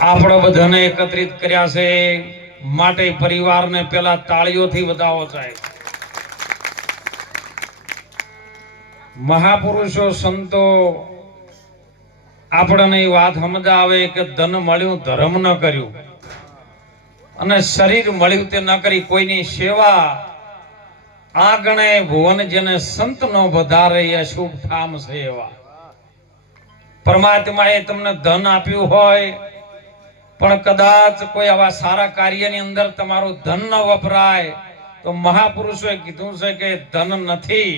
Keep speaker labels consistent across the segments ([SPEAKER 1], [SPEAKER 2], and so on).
[SPEAKER 1] આપણે બધાને એકત્રિત કર્યા છે. માટે પરિવારને પેલા તાળીઓથી વધાવો સાહેબ. મહાપુરુષો, સંતો, આપણને વાત સમજાવે કે ધન મળ્યું, ધર્મ ન કર્યું. અને શરીર મળ્યું તે ન કરી કોઈની સેવા. આગણે ભુવન જેને સંત નો વધારે અશુભ શુભ ઠામ એવા. પરમાત્માએ તમને ધન આપ્યું હોય, પણ કદાચ કોઈ આવા સારા કાર્યની અંદર તમારું ધન ન વપરાય, તો મહાપુરુષોએ કીધું છે કે ધન નથી.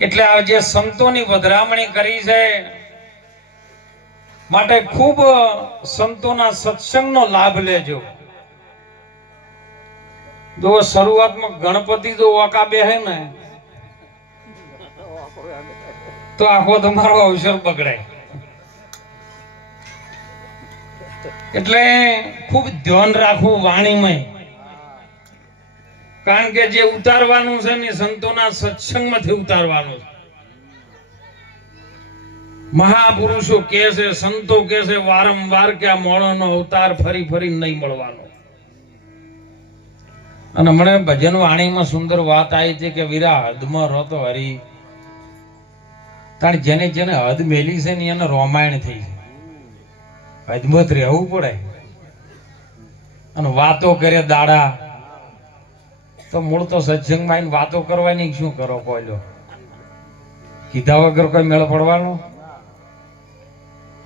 [SPEAKER 1] એટલે આ જે સંતોની વધરામણી કરી છે, માટે ખૂબ સંતોના સત્સંગનો લાભ લેજો. જો શરૂઆતમાં ગણપતિ જો વાકા બેહે ને તો આખો તમારો અવસર બગડાય. એટલે ખૂબ ધ્યાન રાખવું વાણીમય કારણ કે જે ઉતારવાનું છે ને સંતોના સત્સંગમાંથી ઉતારવાનું છે. મહાપુરુષો કે છે, સંતો કે છે, વારંવાર કે આ મોણોનો અવતાર ફરી ફરી નહીં મળવાનો. અને મને ભજન વાણીમાં સુંદર વાત આવી છે કે વીરા હદમાં રોતો હરી. કારણ જેને જેને હદ મેલી છે ને એને રોમાયણ થઈ છે હદમત રહેવું પડે. અને વાતો કરે દાડા. તો મૂળ તો સત્સંગમાં આવીને વાતો કરવાની શું કરો કોઈલો કીધા વગર કોઈ મેળ પડવાનો?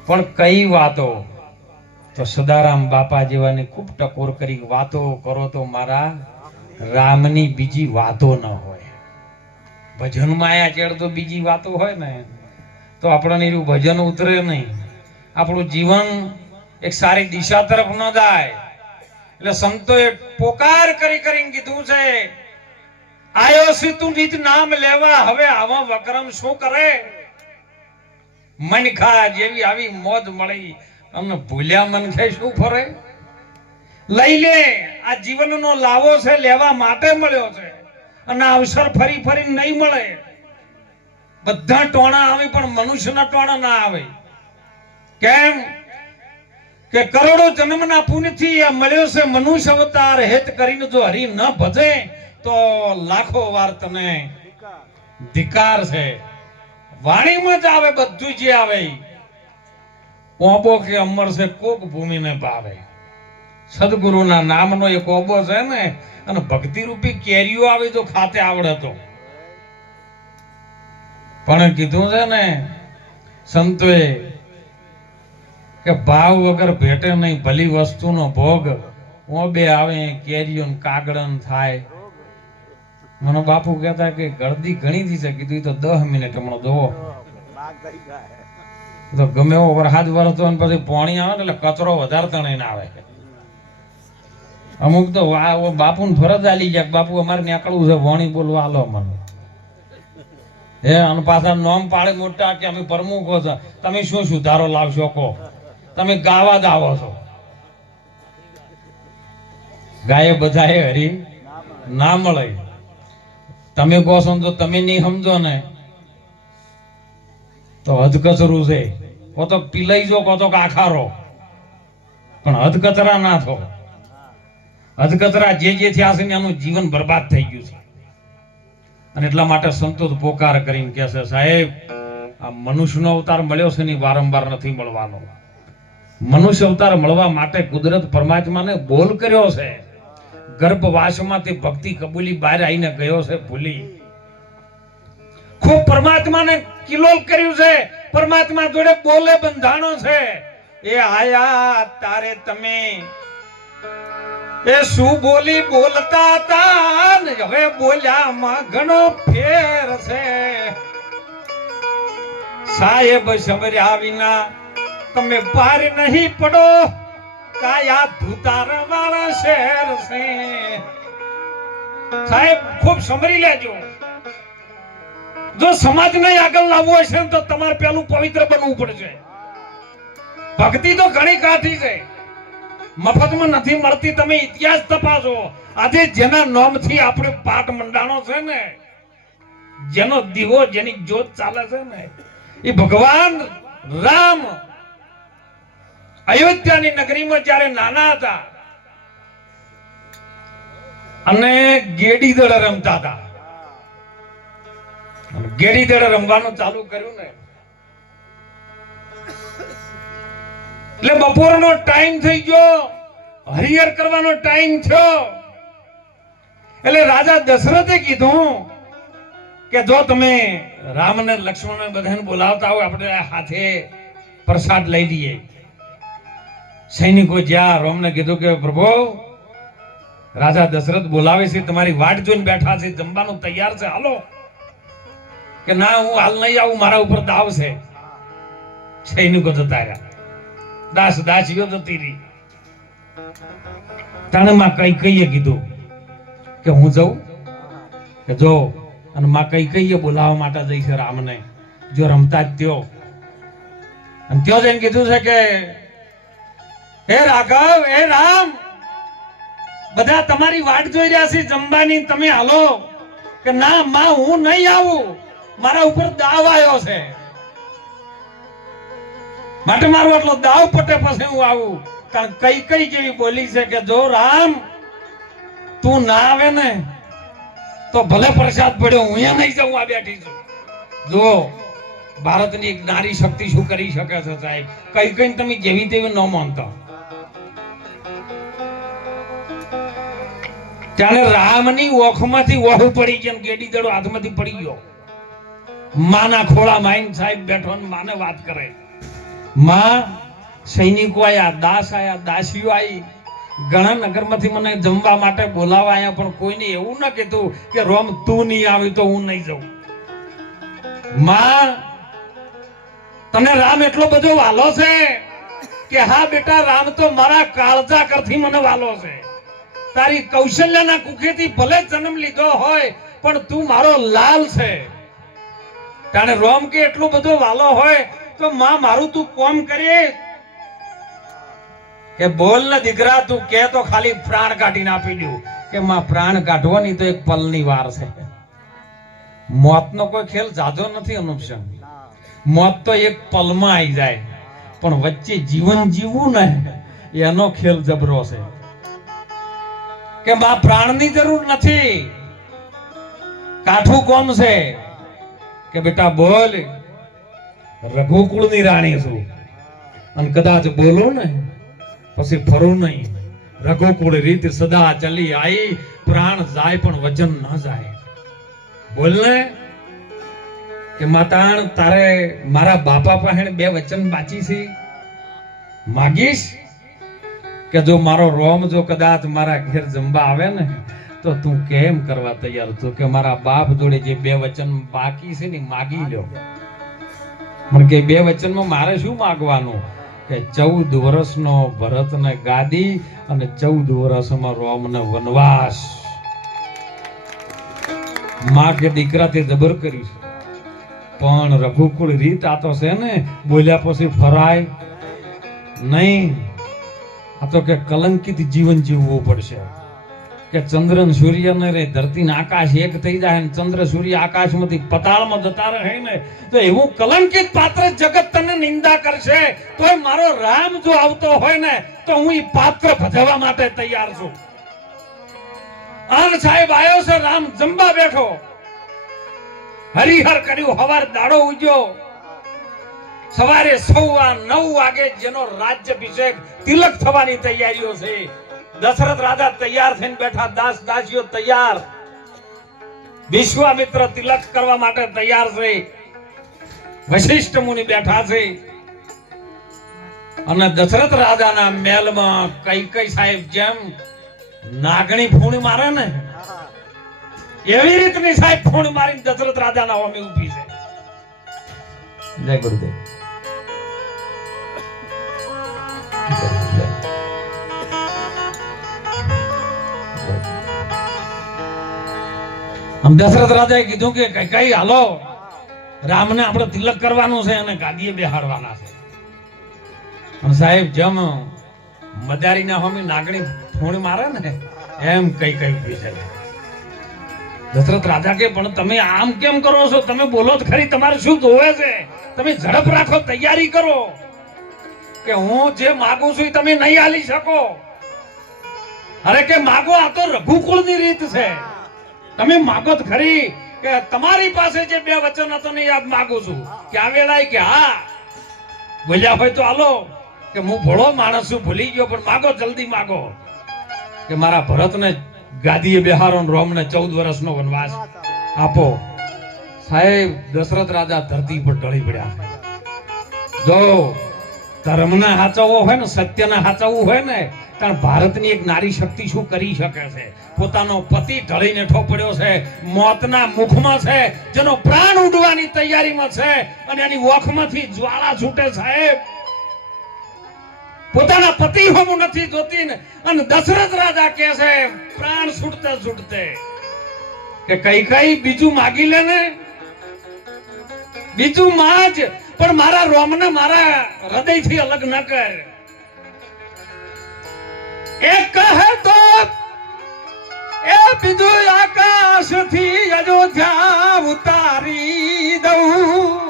[SPEAKER 1] પણ કઈ વાતો? તો સદારામ બાપા જેવાની ખૂબ ટકોર કરી વાતો કરો તો મારા રામની બીજી વાતો ન હોય. ભજનમાં માયા ચેડ તો બીજી વાતો હોય ને, તો આપણને એવું ભજન ઉતરે નહીં. આપણું જીવન એક સારી દિશા તરફ ન જાય. એટલે સંતોએ પોકાર કરી કરીને કીધું છે, આયો સી તું નીત નામ લેવા, હવે આવા વક્રમ શું કરે? મનખા જેવી આવી મોજ મળી. અમને ભૂલ્યા મનખે શું ફરે? લઈ લે, આ જીવનનો લાવો છે, લેવા માટે મળ્યો છે. અને અવસર ફરી ફરી નહીં મળે. બધા ટોણા આવે પણ મનુષ્યના ટોણા ના આવે. કેમ? કે કરોડો જન્મના પુણ્યથી આ મળ્યો છે મનુષ્ય અવતાર, હેત કરીને જો હરી ન ભજે, તો લાખો વાર તને ધિકાર છે. વાણીમાં જ આવે બધું જે આવે. ઓબો કે અમર છે, કોક ભૂમિને ભાવે. સદગુરુના નામનો એક ઓબો છે ને, અને ભક્તિ રૂપી કેરીઓ આવે તો ખાતે આવડે તો. પણ કીધું છે ને, સંતોએ કે ભાવ વગર ભેટે નહીં, ભલી વસ્તુનો ભોગ ઓબે આવે કેરીઓ ને કાગળન થાય. મને બાપુ કહેતા કે ગળદી ઘણી થી છે, કીધું તો દસ મિનિટ હમણાં જોવો. તો ગમે એવો વરસાદ વરસતો પછી પોણી આવે ને એટલે કચરો વધારે તણીને આવે. અમુક તો બાપુ ને ફરજ આલી જાય બાપુ, અમારે નીકળવું છે, વણી બોલવા આલો મને. હે, અને પાછા નોમ પાડે મોટા કે અમે પ્રમુખો છો. તમે શું સુધારો લાવશો, કહો. તમે ગાવા જ આવો છો. ગાય બધાએ હરી ના મળે તમે કહો તો તમે નહીં સમજો ને. તો હદકચરું છે. કો તો પીલાઈ જો કો તો કાખારો પણ હદકચરા ના થો. હદકચરા જે જે થયા છે એનું જીવન બરબાદ થઈ ગયું છે. અને એટલા માટે સંતો પોકાર કરીને કહે સાહેબ, આ મનુષ્યનો અવતાર મળ્યો છે ને વારંવાર નથી મળવાનો. મનુષ્ય અવતાર મળવા માટે કુદરત પરમાત્માને બોલ કર્યો છે. ગર્ભવાસમાંથી ભક્તિ કબૂલી બહાર આવીને ગયો છે, ભૂલી. ખૂબ પરમાત્માને કિલોલ કર્યું છે. પરમાત્મા જોડે બોલે બંધાણો છે. એ આયા તારે તમે એ શું બોલી બોલતા હતા ને હવે બોલ્યામાં ઘણો ફેર છે. સાહેબ સમર્યા વિના તમે પાર નહીં પડો, કાયા ધુતાર વાળા શેર છે. સાહેબ, ખૂબ સમરી લેજો. જો સમાજને આગળ લાવવો હશે તો તમારે પેલું પવિત્ર બનવું પડશે. ભક્તિ તો ઘણી કાઠી છે. મફતમાં નથી મળતી, તમે ઇતિહાસ તપાસો. આજે જેના નામથી આપણે પાઠ મંડાણો છે ને, જેનો દીવો જેની જોત ચાલે છે ને, એ ભગવાન રામ અયોધ્યાની નગરીમાં જ્યારે નાના હતા અને ગેડી દળ રમતા હતા. ગેડી દળ રમવાનું ચાલુ કર્યું ને એટલે બપોરનો ટાઈમ થઈ ગયો. હરિહર કરવાનો ટાઈમ થયો. એટલે રાજા દશરથે કીધું કે જો તમે રામ ને લક્ષ્મણ બધાને બોલાવતા હોય, આપણે હાથે પ્રસાદ લઈ લઈએ. સૈનિકો જ્યાં રોમને કીધું કે પ્રભુ, રાજા દશરથ બોલાવે છે, તમારી વાટ જોઈને બેઠા છે, જમવાનું તૈયાર છે, હાલો. કે ના, હું હાલ નહીં આવું, મારા ઉપર દાવ છે. સૈનિકો જતા રહ્યા. દાસ દાસીઓ જતી તાણમાં કઈ કઈએ કીધું કે હું જઉં? કે જો, અને માં કઈ કઈએ બોલાવવા માટે જઈ છે રામને. જો રમતા જ ત્યો. અને ત્યો જઈને કીધું છે કે, હે રાઘવ, હે રામ, બધા તમારી વાટ જોઈ રહ્યા છે જમવાની તમે હાલો. કે ના, માં, હું નહીં આવું. મારા ઉપર દાવ આવ્યો છે. માટે મારો એટલો દાવ પટે પછી હું આવું. કારણ કઈ કઈ જેવી બોલી છે કે જો રામ, તું ના આવે ને, તો ભલે પ્રસાદ પડ્યો, હું અહીંયા નહીં જવું આ બેઠી છું. જો, ભારતની એક નારી શક્તિ શું કરી શકે છે સાહેબ? કઈ કઈ તમે જેવી તેવી ન માનતા. ત્યારે રામની ઓખમાંથી ઓહ પડી જેમ ગેડી દડો હાથમાંથી પડી ગયો. માના ખોળા માઈન સાહેબ બેઠો ને માને વાત કરે. માં સૈનિકો આવ્યા દાસ આવ્યા દાસીઓ આવી ઘણા નગરમાંથી મને જમવા માટે બોલાવા આવ્યા પણ કોઈને એવું ના કીધું કે રોમ તું નહીં આવી તો હું નહીં જઉં. માં, તને રામ એટલો બધો વાલો છે કે હા બેટા, રામ તો મારા કાળજા કરથી મને વાલો છે. તારી કૌશલ્યના કુખેથી ભલે જન્મ લીધો હોય, પણ તું મારો લાલ છે. તાણે રોમ કે એટલો બધો વાલો હોય તો માં મારું તું કોમ કરે? કે બોલ ને દીકરા, તું કે તો ખાલી પ્રાણ કાઢીને આપી દઉં. કે માં, પ્રાણ કાઢવાની તો એક પલની વાર છે. મોતનો કોઈ ખેલ જાજો નથી અનુપસંગ. મોત તો એક પલમાં આવી જાય. પણ વચ્ચે જીવન જીવવું ને એનો ખેલ જબરો છે. કે માં, પ્રાણની જરૂર નથી. કાઠું કોમ છે. કે બેટા બોલ. રઘુકુળની રાણી છું. અને કદાચ બોલો ને, પછી ફરું નહીં. રઘુકુળ રીત સદા ચલી આઈ, પ્રાણ જાય પણ વચન ન જાય. બોલ ને, કે માતાણ, તારે મારા બાપા પાસે બે વચન બાચી છે? માગીશ? કે જો મારો રોમ જો કદાચ મારા ઘેર જમવા આવે ને, તો તું કેમ કરવા તૈયાર છું? કે મારા બાપ જોડે જે બે વચન બાકી છે ને, માગી લ્યો. પણ કે બે વચનમાં મારે શું માગવાનું? કે ચૌદ વર્ષનો ભરતને ગાદી અને ચૌદ વર્ષમાં રોમને વનવાસ. માં કે દીકરા તે જબર કર્યું છે. પણ રઘુકુળ રીત આ તો છે ને, બોલ્યા પછી ફરાય. નહીં, આ તો કે કલંકિત જીવન જીવવું પડશે. કે ચંદ્ર સૂર્ય ને રે ધરતી ને આકાશ એક થઈ જાય ને ચંદ્ર સૂર્ય આકાશમાંથી પતાળમાં જતા રહે ને, તો એવું કલંકિત પાત્ર જગત તને નિંદા કરશે. તો મારો રામ જો આવતો હોય ને, તો હું એ પાત્ર ભજવવા માટે તૈયાર છું. આન સાહેબ આવ્યો છે, રામ જમવા બેઠો. હરિહર કર્યું, હવાર દાડો ઉજ્યો સવારે સવા નવ વાગે જેનો રાજ્યાભિષેક તિલક થવાની તૈયારીઓ છે. દશરથ રાજા તૈયાર થઈને બેઠા, દાસ દાસીઓ તૈયાર. વિશ્વામિત્ર તિલક કરવા માટે તૈયાર છે. વશિષ્ઠ મુનિ બેઠા છે. અને દશરથ રાજાના મહેલમાં કઈ કઈ સાહેબ જેમ નાગણી ફૂણ મારે ને, એવી રીતની સાહેબ ફૂણ મારીને દશરથ રાજાના હોમે ઊભી છે. જય ગુરુદેવ. આમ દશરથ રાજાએ કીધું કે, કઈ કઈ, હાલો. રામને આપણે તિલક કરવાનું છે અને ગાદીએ બેહાડવાના છે. સાહેબ, જેમ મદારીના હોમી નાગણી ફોણી મારે ને, એમ કઈ કઈ ઊભી છે. દશરથ રાજા કે, પણ તમે આમ કેમ કરો છો? તમે બોલો જ ખરી, તમારે શું જોવે છે? તમે ઝડપ રાખો, તૈયારી કરો. કે હું જે માગું છું એ તમે નહીં આલી શકો. અરે કે, માગો, આ તો રઘુકુળની રીત છે. તમે માગો તો ખરી કે તમારી પાસે જે બે વચન હતો ને યાદ માગું છું. કે આવેલા કે હા. બોલ્યા હોય તો હાલો. કે હું ભોળો માણસ છું, ભૂલી ગયો, પણ માગો, જલ્દી માગો. કે મારા ભરતને ગાદીએ બિહારો રોમને ચૌદ વર્ષનો વનવાસ આપો. સાહેબ, દશરથ રાજા ધરતી પર ઢળી પડ્યા. જો ધર્મને સાચવવો હોય ને, સત્યને સાચવવું હોય ને કારણ ભારતની એક નારી શક્તિ શું કરી શકે છે? પોતાનો પતિ ઢળીને ઠો પડ્યો છે, મોતના મુખમાં છે, જેનો પ્રાણ ઉડવાની તૈયારીમાં છે અને એની ઓખમાંથી જ્વાળા છૂટે સાહેબ પોતાના પતિ હોવું નથી જોતી ને, અને દશરથ રાજા કે છે, પ્રાણ છૂટતે છૂટતે. કે કઈ કઈ બીજું માગી લે ને? બીજું જ પણ મારા રોમને મારા હૃદયથી અલગ ન કર. એ કહે તો, એ બીજું આકાશથી અયોધ્યા ઉતારી દઉં.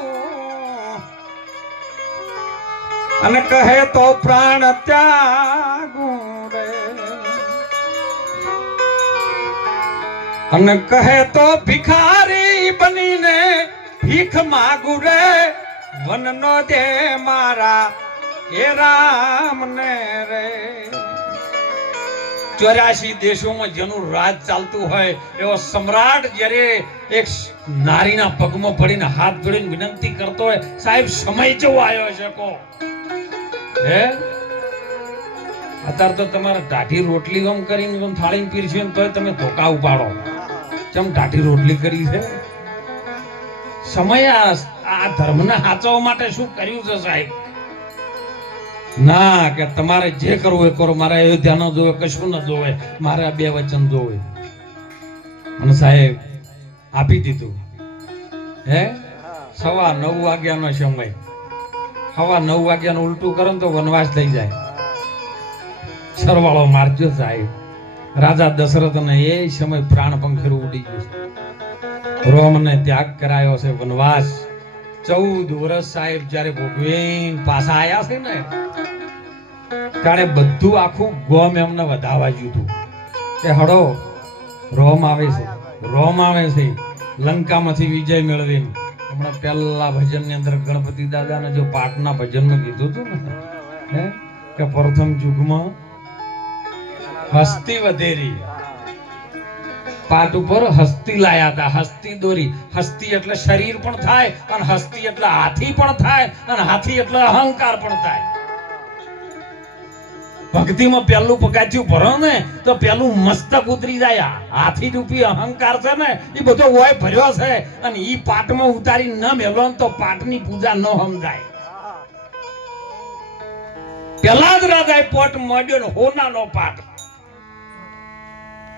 [SPEAKER 1] અને કહે તો, પ્રાણ ત્યાગું અને કહે તો, ભિખારી બનીને ભીખ માગુ રે, વનનો દે મારા, એ રામ ને રે. ચોર્યાસી દેશોમાં જેનું રાજ ચાલતું હોય, એવો સમ્રાટ જ્યારે એક નારીના પગમાં પડીને હાથ જોડીને વિનંતી કરતો હોય, સાહેબ, સમય જેવો આવ્યો છે કો હે? અત્યારે તો તમારે ટાઢી રોટલી ગમ કરીને ગમ થાળીને પીરશે ને તોય તમે ધોકા ઉપાડો. ચમ ટાઢી રોટલી કરી છે? સમય આ ધર્મને સાચવવા માટે શું કર્યું છે સાહેબ? ના, કે તમારે જે કરવું એ કરો. મારે અયોધ્યા ન જોવે, કશું ન જોવે. મારે બે વચન જોવે. અને સાહેબ, આપી દીધું. હે? સવા નવ વાગ્યાનો સમય. સવા નવ વાગ્યાનું ઉલટું કરો તો વનવાસ થઈ જાય. સરવાળો મારજો સાહેબ. રાજા દશરથને એ સમય પ્રાણ પંખેરું ઉડી ગયું રોમને ત્યાગ કરાયો છે વનવાસ. ચૌદ વર્ષ સાહેબ, જ્યારે ભોગવીને પાછા આયા છે ને ત્યારે બધું આખું ગોમ એમને વધાવા ગયું કે હડો રોમ આવે છે, રોમ આવે છે, લંકામાંથી વિજય મેળવીને. હમણાં પહેલા ભજનની અંદર ગણપતિ દાદાને જો પાઠના ભજનમાં કીધું હતું ને, હે, કે પ્રથમ યુગમાં હસ્તી વધેરી. પાટ ઉપર હસ્તી લાયા હતા, હસ્તી દોરી. હસ્તી એટલે શરીર પણ થાય, અને હસ્તી એટલે હાથી પણ થાય, અને હાથી એટલે અહંકાર પણ થાય. ભક્તિમાં પહેલું પગાચ્યું ભરો ને, તો પેલું મસ્તક ઉતરી જાય. હાથી રૂપી અહંકાર છે ને, એ બધો હોય ભર્યો છે. અને ઈ પાટમાં ઉતારી ન મેલો તો પાટની પૂજા ન સમજાય. પેલા જ રાજાએ પોટ મળ્યો હોનાનો પાટ.